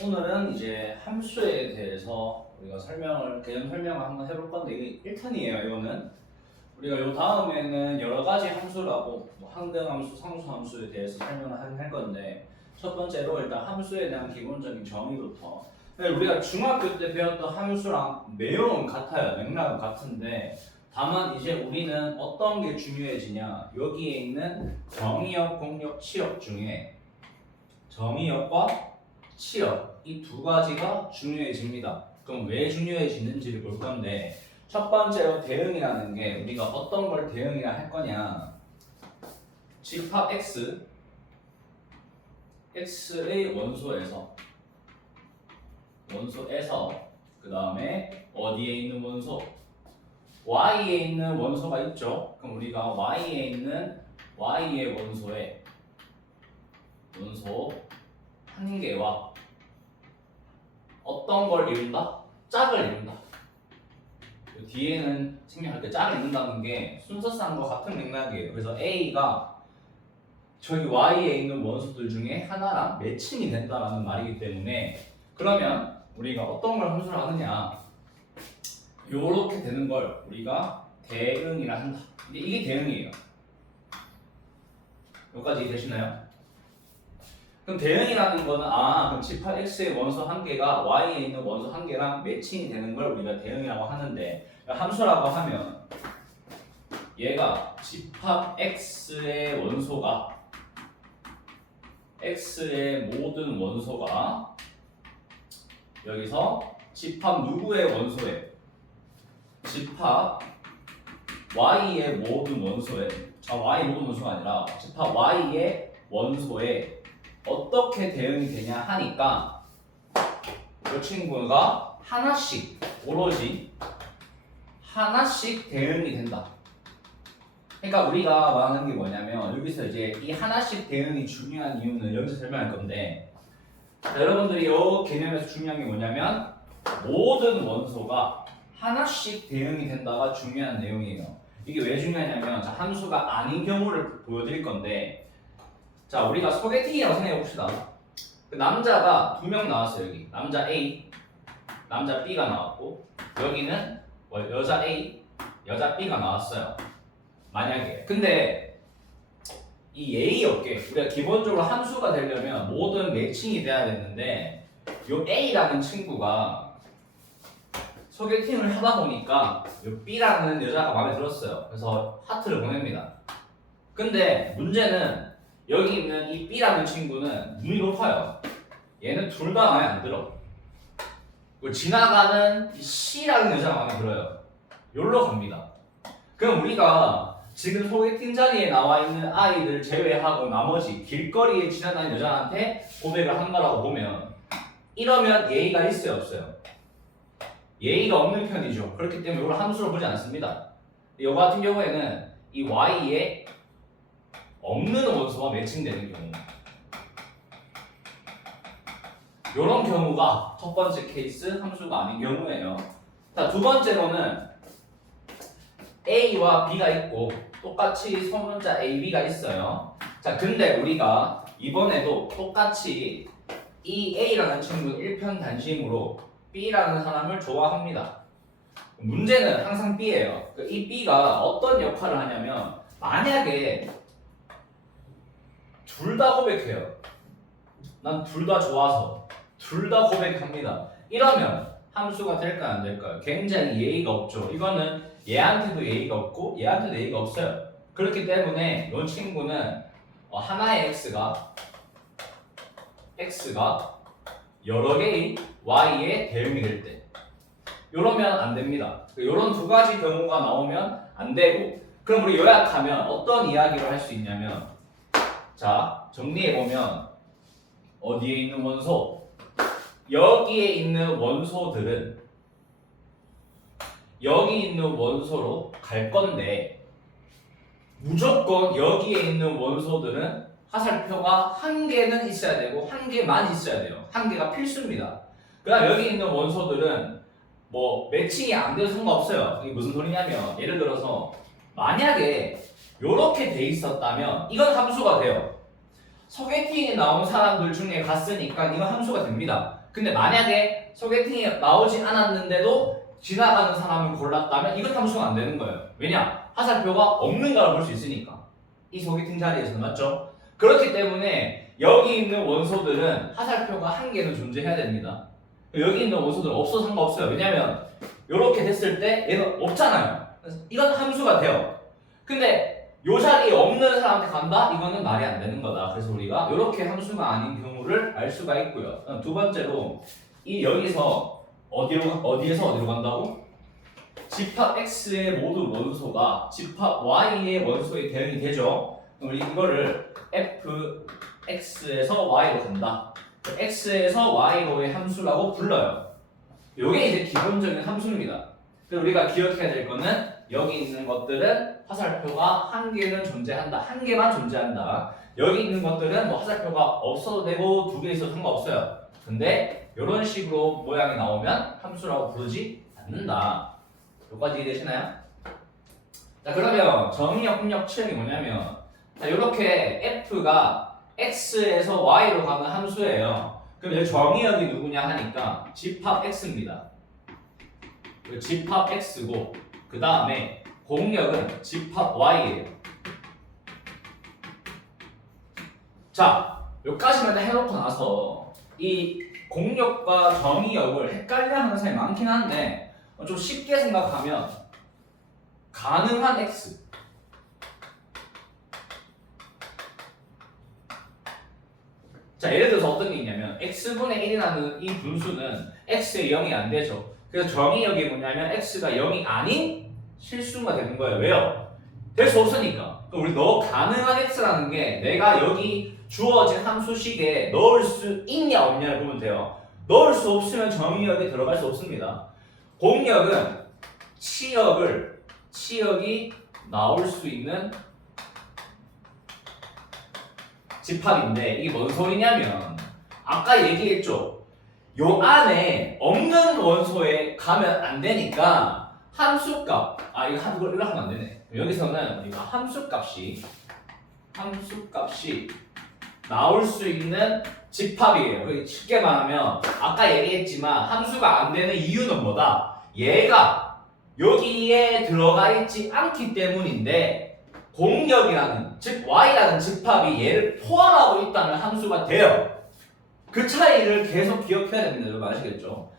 오늘은 이제 함수에 대해서 우리가 개념 설명을 한번 해볼 건데 이게 1탄이에요. 이거는 우리가 요 다음에는 여러 가지 함수라고 뭐 항등함수, 상수함수에 대해서 설명을 할 건데 첫 번째로 일단 함수에 대한 기본적인 정의부터. 우리가 중학교 때 배웠던 함수랑 내용은 같아요. 맥락은 같은데 다만 이제 우리는 어떤 게 중요해지냐, 여기에 있는 정의역, 공역, 치역 중에 정의역과 치역 이 두 가지가 중요해집니다. 그럼 왜 중요해지는지를 볼 건데 첫 번째로 대응이라는 게 우리가 어떤 걸 대응이라 할 거냐, 집합 x의 원소에서 그 다음에 어디에 있는 원소, y에 있는 원소가 있죠. 그럼 우리가 y에 있는 y의 원소 한 개와 어떤 걸 이룬다? 짝을 이룬다. 뒤에는 생략할 때 짝을 이룬다는 게 순서상과 같은 맥락이에요. 그래서 A가 저기 Y에 있는 원소들 중에 하나랑 매칭이 된다라는 말이기 때문에 그러면 우리가 어떤 걸 함수를 하느냐, 요렇게 되는 걸 우리가 대응이라 한다. 근데 이게 대응이에요. 여기까지 되시나요? 그럼 대응이라는 거는 그럼 집합 x의 원소 한 개가 y에 있는 원소 한 개랑 매칭이 되는 걸 우리가 대응이라고 하는데, 함수라고 하면 얘가 집합 x의 원소가 x의 모든 원소가 여기서 집합 누구의 원소에, 집합 y의 모든 원소에, y의 모든 원소가 아니라 집합 y의 원소에 어떻게 대응이 되냐 하니까 이 친구가 하나씩, 오로지 하나씩 대응이 된다. 그러니까 우리가 말하는 게 뭐냐면 여기서 이제 이 하나씩 대응이 중요한 이유는 여기서 설명할 건데, 여러분들이 이 개념에서 중요한 게 뭐냐면 모든 원소가 하나씩 대응이 된다가 중요한 내용이에요. 이게 왜 중요하냐면 함수가 아닌 경우를 보여드릴 건데, 자, 우리가 소개팅이라고 생각해 봅시다. 그 남자가 2명 나왔어요. 여기 남자 A, 남자 B가 나왔고, 여기는 여자 A, 여자 B가 나왔어요. 만약에. 근데 이 A 없게 우리가 기본적으로 함수가 되려면 모든 매칭이 돼야 되는데, 요 A라는 친구가 소개팅을 하다 보니까 요 B라는 여자가 마음에 들었어요. 그래서 하트를 보냅니다. 근데 문제는 여기 있는 이 B라는 친구는 눈이 높아요. 얘는 둘 다 마음에 안 들어. 그리고 지나가는 이 C라는 여자가 마음에 들어요. 여기로 갑니다. 그럼 우리가 지금 소개팅 자리에 나와 있는 아이들 제외하고 나머지 길거리에 지나다니는 여자한테 고백을 한 거라고 보면, 이러면 예의가 있어요, 없어요? 예의가 없는 편이죠. 그렇기 때문에 이걸 함수로 보지 않습니다. 이거 같은 경우에는 이 Y에 없는 원소와 매칭되는 경우, 이런 경우가 첫 번째 케이스 함수가 아닌 경우예요. 자, 두 번째로는 A와 B가 있고 똑같이 소문자 A, B가 있어요. 자, 근데 우리가 이번에도 똑같이 이 A라는 친구는 일편단심으로 B라는 사람을 좋아합니다. 문제는 항상 B예요. 이 B가 어떤 역할을 하냐면, 만약에 둘 다 고백해요. 난 둘 다 좋아서 둘 다 고백합니다. 이러면 함수가 될까요, 안 될까요? 굉장히 예의가 없죠. 이거는 얘한테도 예의가 없고 얘한테도 예의가 없어요. 그렇기 때문에 이 친구는 하나의 x가 여러 개의 y에 대응이 될 때, 이러면 안 됩니다. 이런 두 가지 경우가 나오면 안 되고, 그럼 우리 요약하면 어떤 이야기를 할 수 있냐면, 자, 정리해보면 어디에 있는 원소? 여기에 있는 원소들은 여기 있는 원소로 갈 건데, 무조건 여기에 있는 원소들은 화살표가 한 개는 있어야 되고 한 개만 있어야 돼요. 한 개가 필수입니다. 그다음 여기 있는 원소들은 뭐 매칭이 안 돼도 상관없어요. 이게 무슨 소리냐면, 예를 들어서 만약에 이렇게 돼 있었다면 이건 함수가 돼요. 소개팅에 나온 사람들 중에 갔으니까 이거 함수가 됩니다. 근데 만약에 소개팅에 나오지 않았는데도 지나가는 사람을 골랐다면 이건 함수가 안 되는 거예요. 왜냐? 화살표가 없는 걸 볼 수 있으니까. 이 소개팅 자리에서 맞죠? 그렇기 때문에 여기 있는 원소들은 화살표가 한 개는 존재해야 됩니다. 여기 있는 원소들은 없어도 상관없어요. 왜냐면 이렇게 됐을 때 얘는 없잖아요. 그래서 이건 함수가 돼요. 근데 요 자리에 없는 사람한테 간다? 이거는 말이 안 되는 거다. 그래서 우리가 이렇게 함수가 아닌 경우를 알 수가 있고요. 두 번째로 이 여기서 어디에서 어디로 간다고? 집합 X의 모든 원소가 집합 Y의 원소에 대응이 되죠. 우리 이거를 fx에서 y로 간다. x에서 y로의 함수라고 불러요. 이게 이제 기본적인 함수입니다. 그래서 우리가 기억해야 될 거는 여기 있는 것들은 화살표가 한 개는 존재한다. 한 개만 존재한다. 여기 있는 것들은 뭐 화살표가 없어도 되고 두 개 있어도 상관없어요. 근데 이런 식으로 모양이 나오면 함수라고 부르지 않는다. 여기까지 이해되시나요? 자, 그러면 정의역, 합력, 치역이 뭐냐면 자, 이렇게 f가 x에서 y로 가는 함수예요. 그럼 여기 정의역이 누구냐 하니까 집합 x입니다. 집합 x고 그 다음에 공역은 집합 y예요. 자, 여기까지만 해놓고 나서 이 공역과 정의역을 헷갈려하는 사람이 많긴 한데 좀 쉽게 생각하면 가능한 x 자, 예를 들어서 어떤 게 있냐면 x분의 1이라는 이 분수는 x에 0이 안 되죠. 그래서 정의역이 뭐냐면 x가 0이 아닌 실수가 되는 거예요. 왜요? 될 수 없으니까. 그럼 우리 넣어 가능한 x라는 게 내가 여기 주어진 함수식에 넣을 수 있냐 없냐를 보면 돼요. 넣을 수 없으면 정의역에 들어갈 수 없습니다. 공역은 치역이 나올 수 있는 집합인데 이게 뭔 소리냐면 아까 얘기했죠. 요 안에 없는 원소에 가면 안 되니까 함수값 이걸 하면 안 되네. 여기서는 우리가 함수값이 나올 수 있는 집합이에요. 쉽게 말하면 아까 얘기했지만 함수가 안 되는 이유는 뭐다? 얘가 여기에 들어가 있지 않기 때문인데 공역이라는 즉 y라는 집합이 얘를 포함하고 있다는 함수가 돼요. 그 차이를 계속 기억해야 됩니다. 여러분 아시겠죠?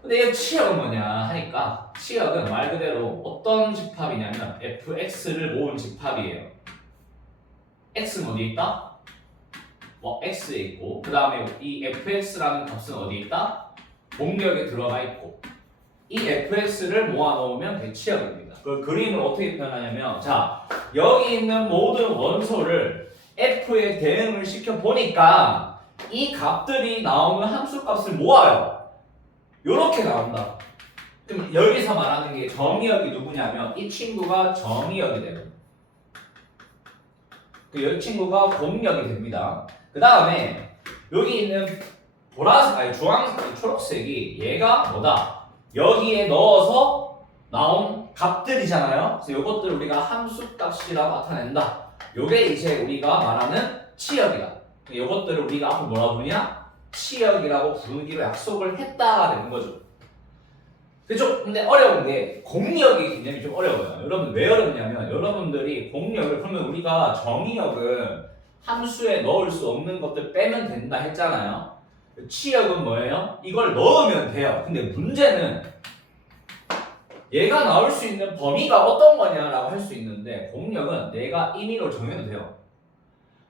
근데 이 치역은 뭐냐 하니까 치역은 말 그대로 어떤 집합이냐면 fx를 모은 집합이에요. x는 어디에 있다? x에 있고 그 다음에 이 fx라는 값은 어디에 있다? 공역에 들어가 있고 이 fx를 모아놓으면 그게 치역입니다. 그 그림을 어떻게 표현하냐면 자 여기 있는 모든 원소를 f에 대응을 시켜보니까 이 값들이 나오는 함수값을 모아요. 요렇게 나온다. 그럼 여기서 말하는 게 정의역이 누구냐면 이 친구가 정의역이 되고 이 친구가 공역이 됩니다. 그 다음에 여기 있는 보라색, 주황색, 초록색이 얘가 뭐다? 여기에 넣어서 나온 값들이잖아요. 그래서 이것들을 우리가 함수값이라고 나타낸다. 요게 이제 우리가 말하는 치역이다. 이것들을 우리가 앞으로 뭐라 부르냐? 치역이라고 부르기로 약속을 했다가 되는 거죠. 근데 어려운 게 공역이 굉장히 좀 어려워요. 여러분 왜 어렵냐면 여러분들이 공역을 그러면 우리가 정의역은 함수에 넣을 수 없는 것들 빼면 된다 했잖아요. 치역은 뭐예요? 이걸 넣으면 돼요. 근데 문제는 얘가 나올 수 있는 범위가 어떤 거냐라고 할 수 있는데 공역은 내가 임의로 정해도 돼요.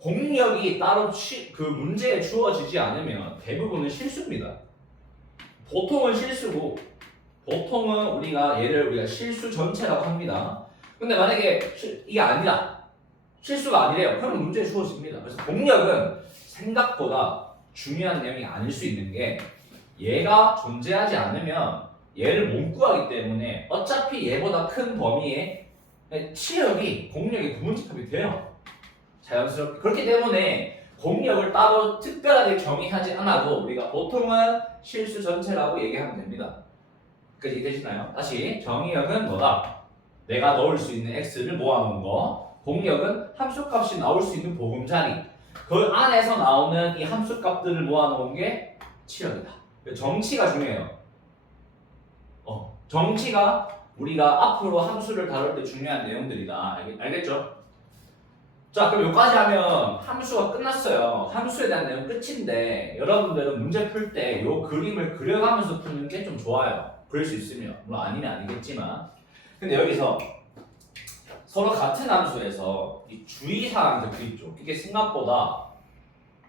공역이 따로 그 문제에 주어지지 않으면 대부분은 실수입니다. 보통은 실수고 보통은 우리가 실수 전체라고 합니다. 근데 만약에 이게 아니다. 실수가 아니래요. 그러면 문제에 주어집니다. 그래서 공역은 생각보다 중요한 내용이 아닐 수 있는 게 얘가 존재하지 않으면 얘를 못 구하기 때문에 어차피 얘보다 큰 범위에 치역이 공역의 부분집합이 돼요. 자연스럽게. 그렇기 때문에 공역을 따로 특별하게 정의하지 않아도 우리가 보통은 실수 전체라고 얘기하면 됩니다. 그지 되시나요? 다시 정의역은 뭐다? 내가 넣을 수 있는 x를 모아놓은 거. 공역은 함수값이 나올 수 있는 보금자리. 그 안에서 나오는 이 함수 값들을 모아놓은 게 치역이다. 정치가 중요해요. 정치가 우리가 앞으로 함수를 다룰 때 중요한 내용들이다. 알겠죠? 자, 그럼 여기까지 하면 함수가 끝났어요. 함수에 대한 내용 끝인데 여러분들은 문제 풀 때 이 그림을 그려가면서 푸는 게 좀 좋아요. 그릴 수 있으면. 물론 아니면 아니겠지만. 근데 여기서 서로 같은 함수에서 이 주의사항들이 있죠. 이게 생각보다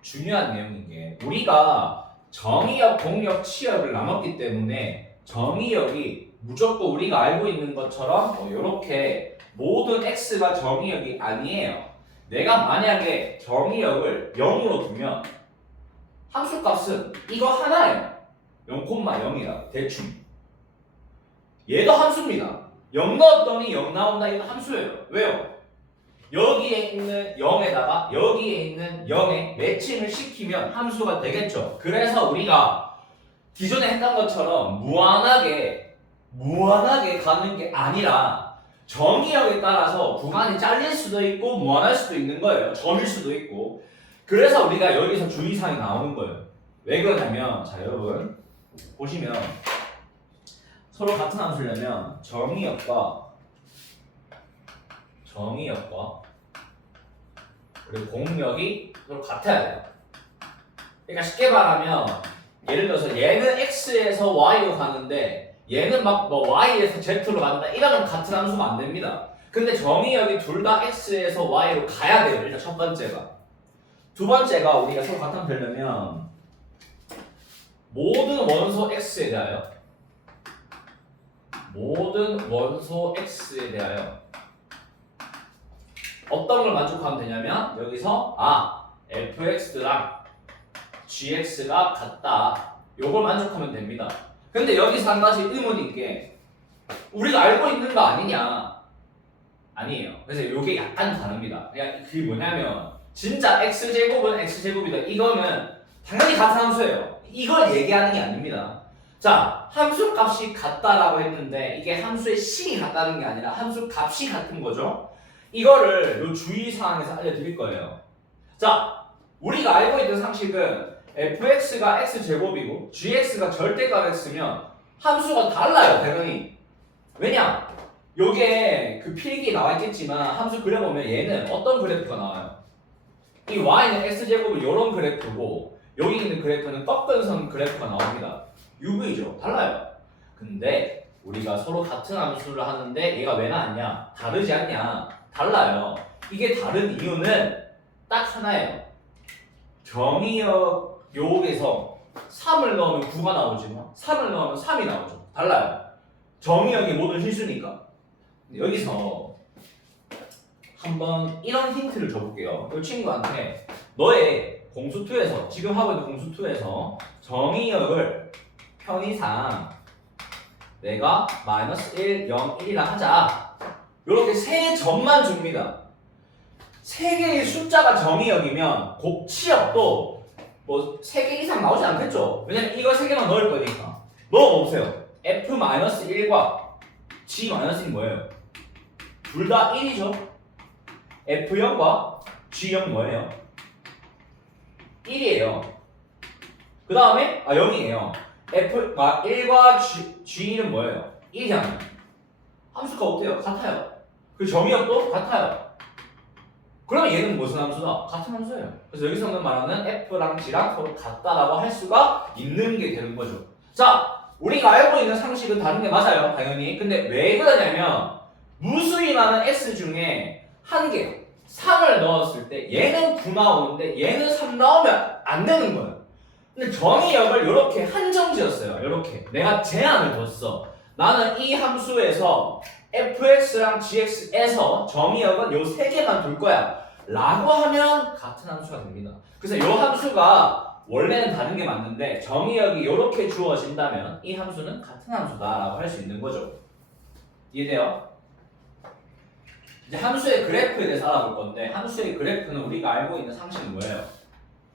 중요한 내용인 게 우리가 정의역, 공역, 치역을 나눴기 때문에 정의역이 무조건 우리가 알고 있는 것처럼 이렇게 모든 x가 정의역이 아니에요. 내가 만약에 정의역을 0으로 두면 함수값은 이거 하나예요. 0,0이라 대충. 얘도 함수입니다. 0 넣었더니 0 나온다. 이거 함수예요. 왜요? 여기에 있는 0에다가 여기에 있는 0에 매칭을 시키면 함수가 되겠죠. 그래서 우리가 기존에 했던 것처럼 무한하게 가는 게 아니라 정의역에 따라서 구간이 잘릴 수도 있고 무한할 수도 있는 거예요. 점일 수도 있고. 그래서 우리가 여기서 주의사항이 나오는 거예요. 왜 그러냐면 자 여러분 보시면 서로 같은 함수려면 정의역과 그리고 공역이 서로 같아야 돼요. 그러니까 쉽게 말하면 예를 들어서 얘는 x에서 y로 가는데 얘는 막 뭐 y에서 z로 간다 이러면 같은 함수가 안 됩니다. 근데 정의역이 둘 다 x에서 y로 가야 돼요. 일단 첫 번째가. 두 번째가 우리가 서로 같은 함수 되려면 모든 원소 x에 대하여 어떤 걸 만족하면 되냐면 여기서 fx랑 gx가 같다. 요걸 만족하면 됩니다. 근데 여기서 한 가지 의문인 게 우리가 알고 있는 거 아니냐? 아니에요. 그래서 요게 약간 다릅니다. 그냥 그게 뭐냐면 진짜 x제곱은 x제곱이다. 이거는 당연히 같은 함수예요. 이걸 얘기하는 게 아닙니다. 자, 함수 값이 같다라고 했는데 이게 함수의 식이 같다는 게 아니라 함수 값이 같은 거죠. 이거를 요 주의사항에서 알려드릴 거예요. 자, 우리가 알고 있는 상식은 fx가 x제곱이고 gx가 절대값 x면 함수가 달라요. 당연히. 왜냐? 요게 그 필기에 나와 있겠지만 함수 그려보면 얘는 어떤 그래프가 나와요? 이 y는 x제곱은 요런 그래프고 여기 있는 그래프는 꺾은 선 그래프가 나옵니다. UV죠. 달라요. 근데 우리가 서로 같은 함수를 하는데 얘가 왜 나왔냐? 다르지 않냐? 달라요. 이게 다른 이유는 딱 하나예요. 정의역에서 3을 넣으면 9가 나오지만 3을 넣으면 3이 나오죠. 달라요. 정의역의 모든 실수니까. 여기서 한번 이런 힌트를 줘볼게요. 이 친구한테 너의 공수2에서 지금 하고 있는 공수2에서 정의역을 편의상 내가 -1, 0, 1이라 하자. 이렇게 세 점만 줍니다. 세 개의 숫자가 정의역이면 곱치역도 뭐 3개 이상 나오지 않겠죠? 왜냐면 이거 3개만 넣을 거니까. 넣어보세요. f-1과 g-1이 뭐예요? 둘 다 1이죠? f0과 g0 뭐예요? 1이에요. 그 다음에 0이에요. f1과 g1은 뭐예요? 1이잖아요. 함수가 어때요? 같아요. 그 정의역도 같아요. 그러면 얘는 무슨 함수다? 같은 함수예요. 그래서 여기서는 말하는 f랑 g랑 서로 같다라고 할 수가 있는 게 되는 거죠. 자, 우리가 알고 있는 상식은 다른 게 맞아요. 당연히. 근데 왜 그러냐면 무수히 많은 x 중에 한 개, 3을 넣었을 때 얘는 9 나오는데 얘는 3 나오면 안 되는 거예요. 근데 정의역을 이렇게 한정 지었어요. 이렇게 내가 제한을 뒀어. 나는 이 함수에서 fx랑 gx에서 정의역은 요 세 개만 둘 거야 라고 하면 같은 함수가 됩니다. 그래서 요 함수가 원래는 다른 게 맞는데 정의역이 이렇게 주어진다면 이 함수는 같은 함수다 라고 할 수 있는 거죠. 이해돼요? 이제 함수의 그래프에 대해서 알아볼 건데 함수의 그래프는 우리가 알고 있는 상식은 뭐예요?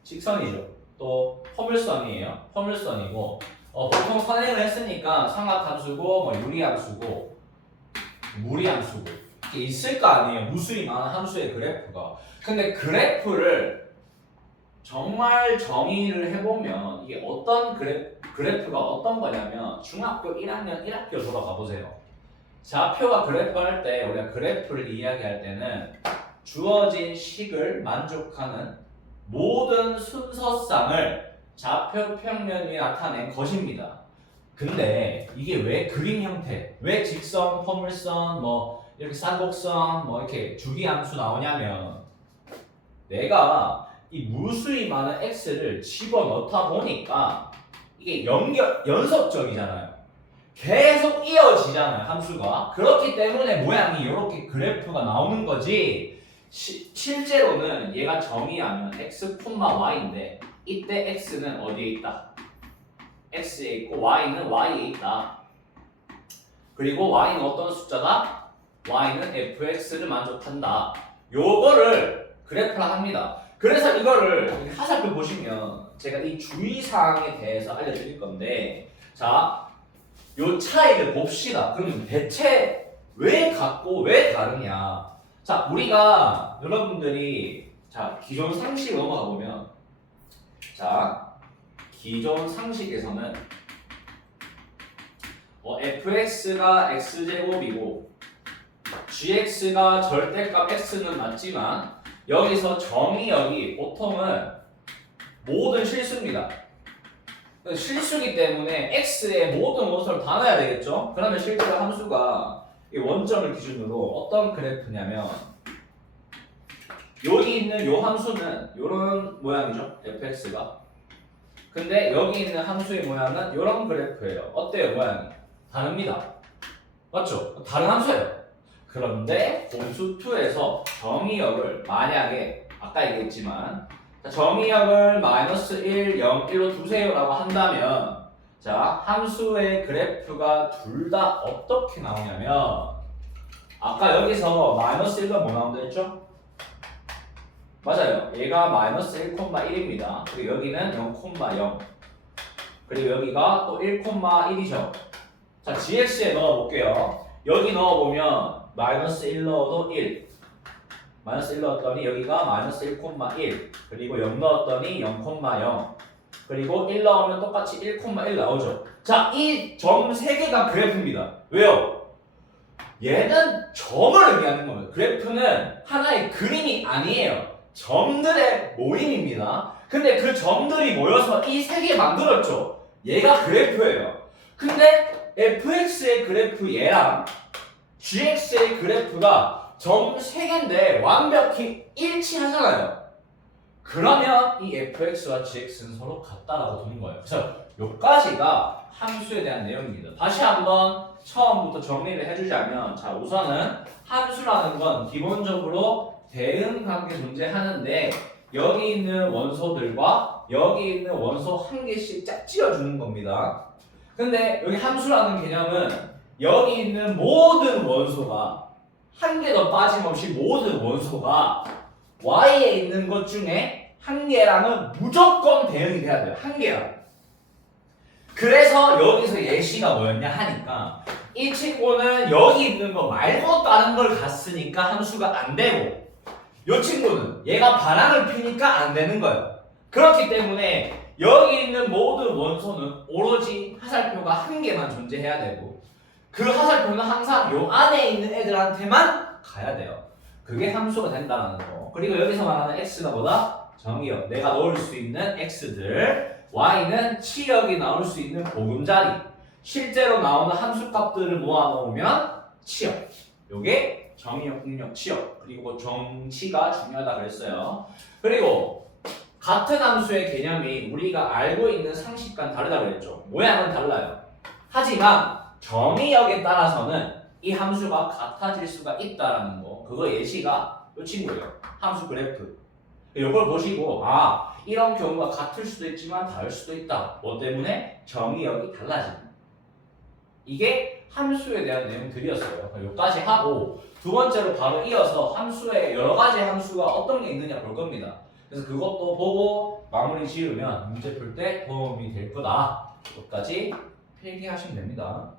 직선이죠. 또 포물선이에요. 포물선이고 보통 선행을 했으니까 삼각함수고 뭐 유리함수고 무리함수고 이게 있을 거 아니에요. 무수히 많은 함수의 그래프가. 근데 그래프를 정말 정의를 해보면 이게 어떤 그래프가 어떤 거냐면 중학교 1학년 1학기로 돌아가 보세요. 좌표가 그래프 할 때 우리가 그래프를 이야기할 때는 주어진 식을 만족하는 모든 순서상을 좌표 평면 위에 나타낸 것입니다. 근데 이게 왜 그림 형태, 왜 직선, 포물선, 뭐 이렇게 쌍곡선, 뭐 이렇게 주기함수 나오냐면 내가 이 무수히 많은 x를 집어넣다 보니까 이게 연속적이잖아요. 계속 이어지잖아요, 함수가. 그렇기 때문에 모양이 이렇게 그래프가 나오는 거지. 실제로는 얘가 정의하면 x, y인데 이때 x는 어디에 있다? x에 있고 y는 y에 있다. 그리고 y는 어떤 숫자다? y는 fx를 만족한다. 요거를 그래프라 합니다. 그래서 이거를 하살표 보시면 제가 이 주의사항에 대해서 알려드릴 건데, 자, 요 차이를 봅시다. 그러면 대체 왜 같고 왜 다르냐? 자, 우리가 여러분들이 자 기존 상식 넘어가 보면, 자 기존 상식에서는 fx가 x제곱이고 gx가 절대값 x는 맞지만 여기서 정의역이 보통은 모든 실수입니다. 실수기 때문에 x의 모든 원소를 다 넣어야 되겠죠? 그러면 실제로 함수가 이 원점을 기준으로 어떤 그래프냐면 여기 있는 요 함수는 이런 모양이죠? fx가. 근데 여기 있는 함수의 모양은 이런 그래프예요. 어때요? 모양이? 다릅니다. 맞죠? 다른 함수예요. 그런데 공수2에서 정의역을 만약에 아까 얘기했지만 정의역을 마이너스 1, 0, 1로 두세요 라고 한다면 자 함수의 그래프가 둘 다 어떻게 나오냐면 아까 여기서 마이너스 1과 뭐 나온다 했죠? 맞아요. 얘가 마이너스 1,1입니다. 그리고 여기는 0,0 그리고 여기가 또 1,1이죠. 자 gx에 넣어볼게요. 여기 넣어보면 마이너스 1 넣어도 1 마이너스 1 넣었더니 여기가 마이너스 1,1 그리고 0 넣었더니 0,0 그리고 1 넣으면 똑같이 1,1 나오죠. 자, 이 점 3개가 그래프입니다. 왜요? 얘는 점을 의미하는 겁니다. 그래프는 하나의 그림이 아니에요. 점들의 모임입니다. 근데 그 점들이 모여서 이 3개 만들었죠. 얘가 그래프예요. 근데 fx의 그래프 얘랑 gx의 그래프가 점 3개인데 완벽히 일치하잖아요. 그러면 이 fx와 gx는 서로 같다라고 보는 거예요. 그래서 여기까지가 함수에 대한 내용입니다. 다시 한번 처음부터 정리를 해주자면 자 우선은 함수라는 건 기본적으로 대응 관계 존재하는데 여기 있는 원소들과 여기 있는 원소 한 개씩 짝지어주는 겁니다. 근데 여기 함수라는 개념은 여기 있는 모든 원소가 한 개도 빠짐없이 모든 원소가 y에 있는 것 중에 한 개랑은 무조건 대응이 돼야 돼요. 한 개랑. 그래서 여기서 예시가 뭐였냐 하니까 이 친구는 여기 있는 거 말고 다른 걸 갔으니까 함수가 안 되고 이 친구는 얘가 바람을 피니까 안 되는 거예요. 그렇기 때문에 여기 있는 모든 원소는 오로지 화살표가 한 개만 존재해야 되고 그 화살표는 항상 요 안에 있는 애들한테만 가야 돼요. 그게 함수가 된다는 거. 그리고 여기서 말하는 x가 뭐다? 정의역. 내가 넣을 수 있는 x들. y는 치역이 나올 수 있는 보금자리. 실제로 나오는 함수값들을 모아놓으면 치역. 요게 정의역, 공역, 치역. 그리고 정치가 중요하다 그랬어요. 그리고 같은 함수의 개념이 우리가 알고 있는 상식과는 다르다 그랬죠. 모양은 달라요. 하지만 정의역에 따라서는 이 함수가 같아질 수가 있다라는 거. 그거 예시가 이 친구예요. 함수 그래프. 이걸 보시고 아 이런 경우가 같을 수도 있지만 다를 수도 있다. 뭐 때문에? 정의역이 달라진다. 이게 함수에 대한 내용들이었어요. 여기까지 하고 두 번째로 바로 이어서 함수에 여러 가지 함수가 어떤 게 있느냐 볼 겁니다. 그래서 그것도 보고 마무리 지으면 문제 풀 때 도움이 될 거다. 여기까지 필기하시면 됩니다.